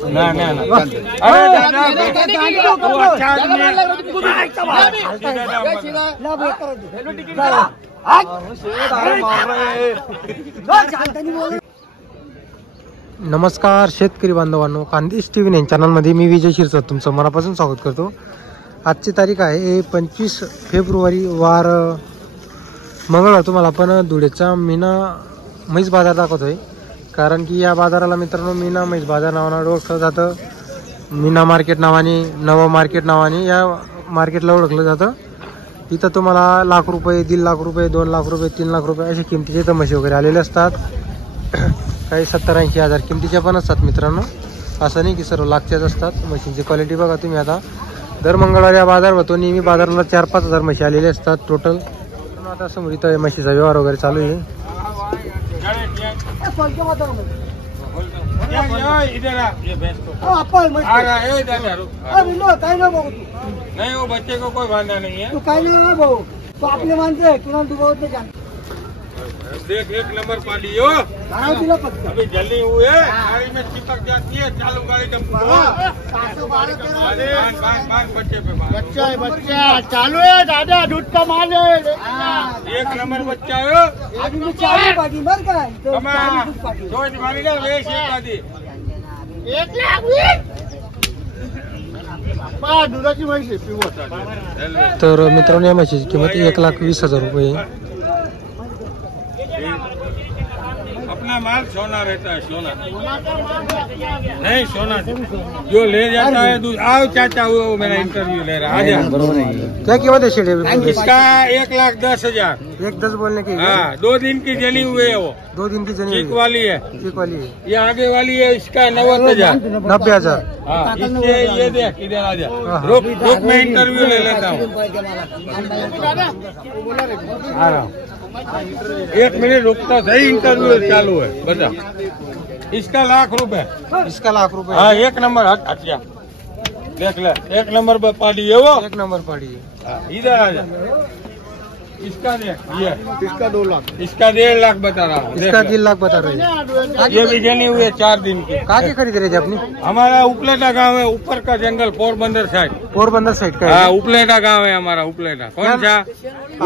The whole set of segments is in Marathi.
ना ना ना अरे दादा अच्छा नमस्कार शेतकरी बांधवांनो, खानदेश टीव्ही 9 चॅनलमध्ये मी विजय शिरसाट तुमचं मनापासून स्वागत करतो। आजची तारीख आहे 25 फेब्रुवारी वार मंगळवार। तुम्हाला आपण धुळेचा मीना म्हैस बाजार दाखवतोय, कारण की या बाजाराला मित्रांनो मीना म्हैस बाजार नावाने ओळखलं जातं। मीना मार्केट नावाने, नव मार्केट नावाने या मार्केटला ओळखलं जातं। तिथं तुम्हाला लाख रुपये, 1.5 लाख रुपये, 2 लाख रुपये, 3 लाख रुपये अशा किमतीचे तर म्हशी वगैरे आलेले असतात। काही 70-80 हजार किमतीच्या पण असतात मित्रांनो, असं नाही की सर्व लाखच्याच असतात। म्हशींची क्वालिटी बघा तुम्ही। आता दर मंगळवारी हा बाजार होतो, नेहमी बाजाराला 4-5 हजार म्हशी आलेले असतात टोटल। आता समोर इथं म्हशीचा व्यवहार वगैरे चालू आहे। नहीं वो बच्चे को कोई बांधा नहीं है, तू काय नाही भाऊ, तू आपले माणसं कुणाला तू बहुत नाही जाण। देख एक नंबर पाली हो, अभी जल्दी हुए गाड़ी में चिपक जाती है, चालू गाड़ी का बच्चे पे बच्चा है, बच्चा चालू है दादा, दूध का माल है, एक नंबर बच्चा है। अभी मी चालू पाठी बर का, रोज मारी ना वेश एखादी 1 लाख दुधाची म्हैस आहे पिवळ। तर मित्रांनो या म्हशीची किंमत 1,20,000 रुपये। अपना माल सोना रहता है, सोना नहीं सोना जो ले जाता है। आओ चाचा, वो मेरा इंटरव्यू ले रहा है। क्या कीमत है शेडे? इसका 1,10,000। 1,10 बोलने की? हाँ, 2 दिन की जनी हुई है वो, 2 दिन की जनी चीक वाली है। ठीक वाली है। ये आगे वाली है, इसका 90,000। 90,000। हाँ, इससे ये देख इधर आ जा, रुक मैं इंटरव्यू ले लेता हूँ। आ रहा हूँ, 1 मिनट रुकता सही, इंटरव्यू चालू है। बता, इसका 1 लाख रुपए। इसका 1 लाख रुपए। हाँ, 1 नंबर हट जा, देख ले 1 नंबर पाली है वो। 1 नंबर पाड़ी है। इधर आ जा, इसका देख ये, इसका 2 लाख, इसका 1.5 लाख बता रहा हूँ। इसका 3 लाख बता रहे हैं। ये भी जनी हुई है 4 दिन की। कहाँ की खरीद रहे थे अपनी? हमारा उपलेटा गांव है, ऊपर का जंगल, पोरबंदर साइड। पोरबंदर साइड का हाँ, है। उपलेटा गांव है हमारा, उपलेटा। कौन सा?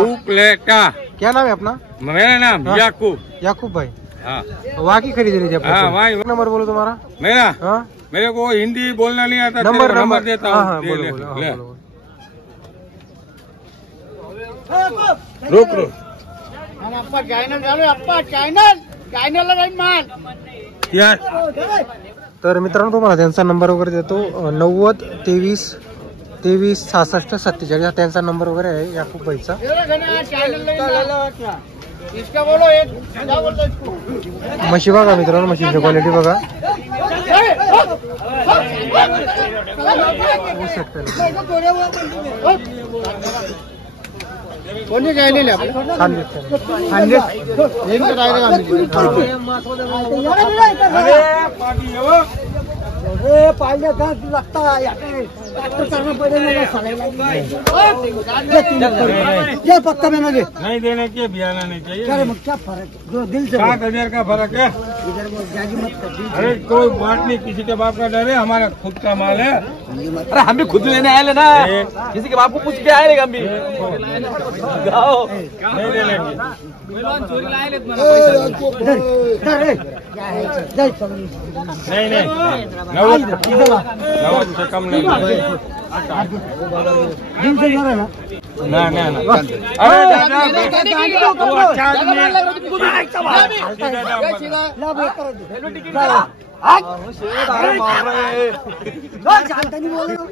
उपलेटा। क्या नाम है अपना? मेरा नाम हाँ। याकूब। याकूब भाई। हाँ वहाँ की खरीद रही थी अपनी? हाँ, वहाँ। नंबर बोलो तुम्हारा। मेरा हाँ, मेरे को हिंदी बोलना नहीं आता, नंबर नंबर देता हाँ, हूँ। हाँ, ले, बोलो, ले, बोलो, हाँ, ले। बोलो। रुक रुक, हम अप्पा चॅनल चालू आहे, अप्पा चॅनलला जाईन माल। या तर मित्रांनो तुम्हाला त्यांचा नंबर वगैरे देतो। 90 23 23 66 47 हा त्यांचा नंबर वगैरे आहे याकूब भाईचा। इसका बोलो एक क्या बोलता इसको? म्हशी बघा मित्रांनो, म्हशीची क्वालिटी बघा। कोणी काय नाही आपलं खानदेश। अरे पाहिलं का लागता डॉक्टर करना पड़ेगा ये पक्का मैंने दे नहीं देने के बयाना नहीं चाहिए। अरे मग क्या फर्क है? जो दिल से 7,000 का फर्क है। इधर वो जागी मत कर। अरे कोई बात नहीं, किसी के बाप का डर है, हमारा खुद का माल है। अरे हम भी खुद लेने आए ना, किसी के बाप को पूछ के आए हम भी। नहीं ले लेंगे। नहीं नहीं, 90 से कम नहीं। दिल से जा रहा ना। ना ना ना, अरे दादा वो अच्छा आदमी है। ला वो कर दे। जानता नहीं बोल रहा।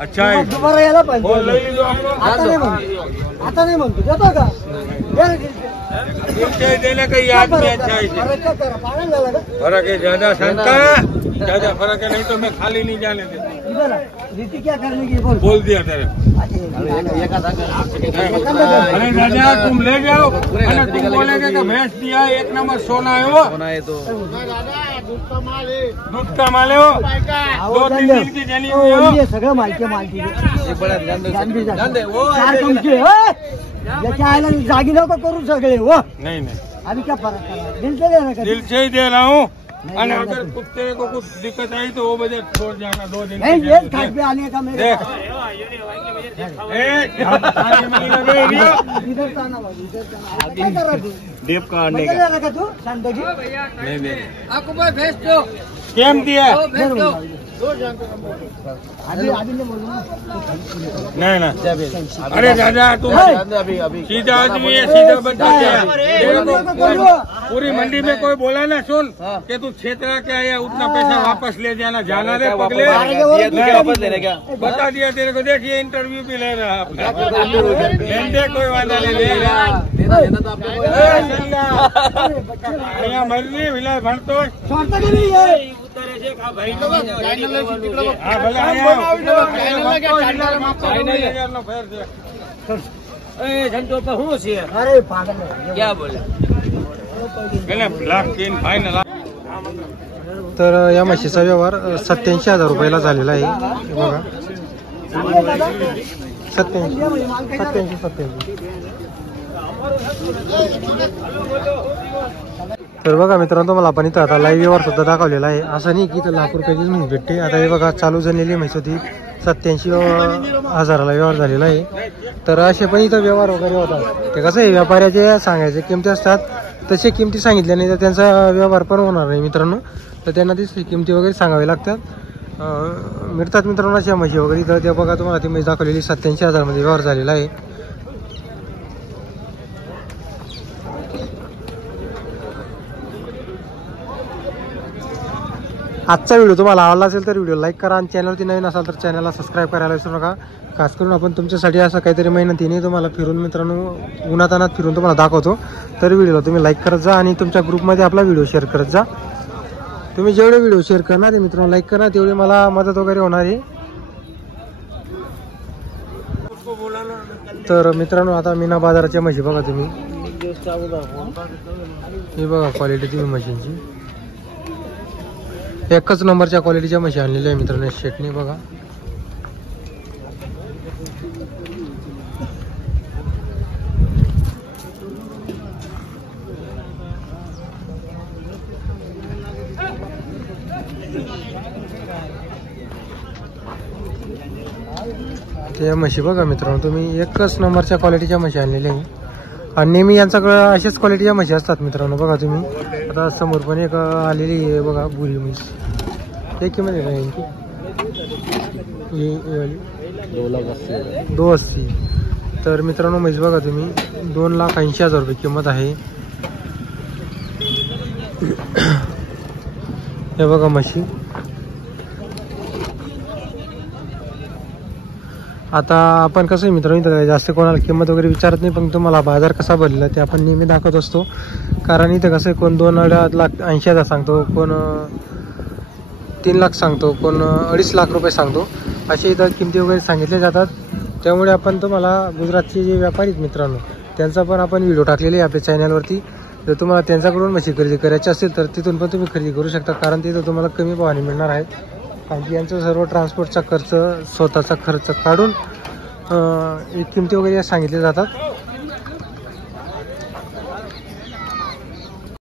अच्छा है, दोबारा यायला पाहिजे। बोल ले लो आपको। आता नाही म्हणतो, देतो का? दिल से देने का ये आदमी अच्छा है। फरक क्या करा? पागल झाला का? फर्क है ज्यादा, शंका ज्यादा फर्क है, नहीं तो मैं खाली नहीं जाने देता। इधर आ, रीति क्या करने की बोल दिया तेरे। अरे दादा तुम ले जाओ, अरे तुम बोलेगे कि भैंस दिया 1 नंबर सोना है वो। होना है तो दूध का माल है। दूध का माल है वो, 2-3 दिन की जनी हुई हो। सगळं मालकी मालकी ये बड़ा ध्यान दे वो चार तुमचे याच्या आयला जागी नको करू सगळे हो। नहीं नहीं, अभी क्या फरक करना, दिल से देना का? दिल से ही दे रहा हूँ। और अगर कुत्ते को कुछ दिक्कत आई तो वो वजह छोड़ जाना 2 दिन नहीं ये खाट पे आने का मेरे देख इधर से आना भाई इधर से आना क्या कर रहा तू देव का अंडे बदल रहा तू संदगी नहीं दे आपको भाई भेज दो केम दिया अभी अभी नहीं बोलूंगा नहीं ना अरे दादा तुम सीधा आदमी है सीधा बच्चा पूरी मंडी में कोई बोला ना सुन कि तू क्षेत्र के आया उतना पैसा वापस ले जाना जाना रे पगले वापस लेने क्या बता दिया तेरे को देखिए इंटरव्यू भी ले रहा अपना लेने कोई वादा नहीं ले रहा यहाँ मरनी विलाय भरतो छोड़ता कि नहीं है अरे पागल क्या बोले फायनल तर या म्हशीचा व्यवहार 87,000 रुपयाला झालेला आहे हे बघा 87. तर बघा मित्रांनो तुम्हाला आपण इथं आता लाईव्ह व्यवहार सुद्धा दाखवलेला आहे असं नाही की इथं लाख रुपयाचीच म्हैस भेटते आता हे बघा चालू झालेली म्हैस होती 87,000ला व्यवहार झालेला आहे तर असे पण इथं व्यवहार वगैरे होतात ते कसं आहे व्यापाऱ्याचे सांगायचे किमती असतात तसे किमती सांगितल्या नाही तर त्यांचा व्यवहार पण होणार नाही मित्रांनो तर त्यांना ती किमती वगैरे सांगावे लागतात मिळतात मित्रांनो अशा म्हशी वगैरे इथं ते बघा तुम्हाला ती म्हैस दाखवलेली 87,000 मध्ये व्यवहार झालेला आहे आजचा व्हिडिओ तुम्हाला आवडला असेल तर व्हिडिओ लाईक करा आणि चॅनलवरती नवीन असाल तर चॅनलला सबस्क्राईब करायला विसरू नका खास करून आपण तुमच्यासाठी असं काहीतरी मेहनतीने तुम्हाला फिरून मित्रांनो उन्हातानात फिरून तुम्हाला दाखवतो तर व्हिडिओला तुम्ही लाईक करत जा आणि तुमच्या ग्रुपमध्ये आपला व्हिडिओ शेअर करत जा तुम्ही जेवढे व्हिडिओ शेअर करणार आहे मित्रांनो लाईक करणार तेवढी मला मदत वगैरे होणार आहे तर मित्रांनो आता मीना बाजाराच्या म्हशी बघा तुम्ही हे बघा क्वालिटी तुम्ही म्हशींची एकच नंबरच्या क्वालिटीच्या म्हशी आणलेल्या आहे मित्रांनो शेटने बघा त्या म्हशी बघा मित्रांनो तुम्ही एकच नंबरच्या क्वालिटीच्या म्हशी आणलेल्या आहे आणि नेहमी यांच्याकडे अशाच क्वालिटीच्या म्हशी असतात मित्रांनो बघा तुम्ही आता समोर पण एक आलेली आहे बघा बुरी म्हैस एक किंमत आहे यांची 280 तर मित्रांनो म्हैस बघा तुम्ही 2,80,000 रुपये किंमत आहे हे बघा म्हशी आता आपण कसं आहे मित्रांनो इथं जास्त कोणाला किंमत वगैरे विचारत नाही पण तुम्हाला बाजार कसा भरलेला ते आपण नेहमी दाखवत असतो कारण इथं कसं आहे कोण 2,80,000 सांगतो कोण 3 लाख सांगतो कोण 2.5 लाख रुपये सांगतो असे इथं किमती वगैरे सांगितले जातात त्यामुळे आपण तुम्हाला गुजरातचे जे व्यापारी आहेत मित्रांनो त्यांचा पण आपण व्हिडिओ टाकलेले आहे आपल्या चॅनलवरती जर तुम्हाला त्यांच्याकडून म्हशी खरेदी करायची असेल तर तिथून पण तुम्ही खरेदी करू शकता कारण तिथं तुम्हाला कमी भावाने मिळणार आहे कारण की यांचं सर्व ट्रान्सपोर्टचा खर्च स्वतःचा खर्च काढून किमती वगैरे सांगितले जातात